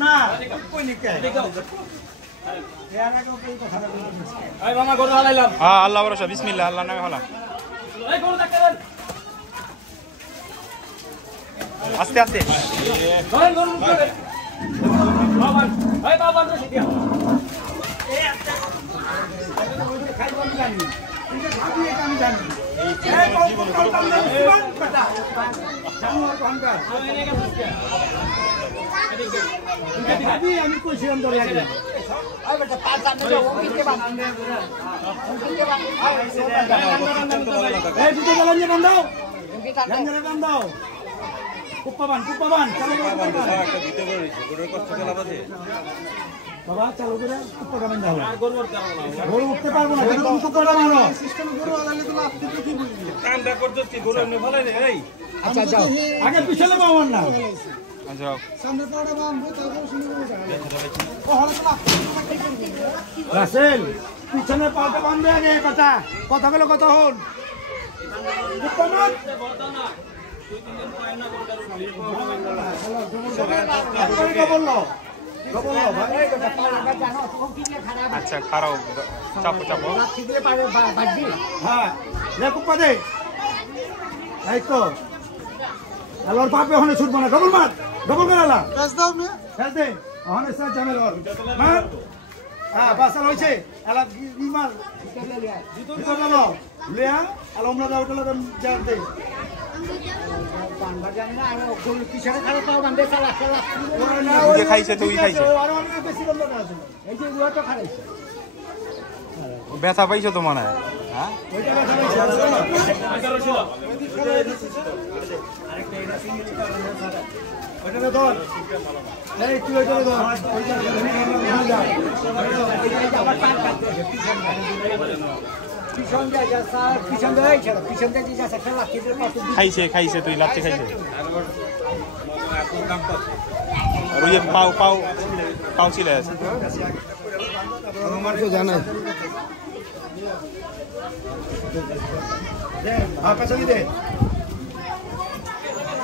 না কই নিকে এরা কেউ কই কথা না এই মামা গরু হালাইলাম হ্যাঁ আল্লাহ ভরসা বিসমিল্লাহ আল্লাহর নামে হলাম এই গরু দেখেন আস্তে আস্তে ধরেন গরু করে বাবা এই বাবা তো শিখিয়া এই একটা খাই বন্ধ জানি এটা ভাবি এটা আমি জানি এই জীবন কথা জানো আর কোনটা ভাবি আমি কইছিলাম ধরে আগে আই বেটা পাঁচ আনতে যাও ওকে বানান এই দুটো গলান যে বান দাও জাঙ্গলে বান দাও কুপ্পাবান চালু করে একটা দিতে পারিস গরুর কষ্ট কলা বাজে বাবা চালু করে কুপ্পাটা বান দাও গরু উঠতে পারবো না কিন্তু কুপ্পাটা মানো সিস্টেম গরু আলালে তো আপনি তো কি বুঝলি কামটা করছস কি গরু এমনি ভালো রে এই আচ্ছা যাও আগে পিছলে বামন না যাও সামনে পাড়া বামবো তারপর শুনে ও হলো তো রাসেল পিছনে পাটা বামবে আগে কথাগুলো কথা হন কুপ্পামান আচ্ছা খারাপ চাপো হ্যাঁ কুপ্পা দে এই তো এলোর পাপে ওখানে ছুটবো না ডবল করে এলা দে ওখানে স্যার জামেল ওর হ্যাঁ বাসাল হয়েছে এলা বিমার জুতো বলো লিয়া আলমরা দাও টলা জান দে খাইছে তুই খাইছে ব্যথা পাইছো তো মনে হয় হ্যাঁ খাইছে তুই লাচ্ছি খাইছে আর ওই পাও ছিলে আছে আমার তো জানাই দে পেছনে দে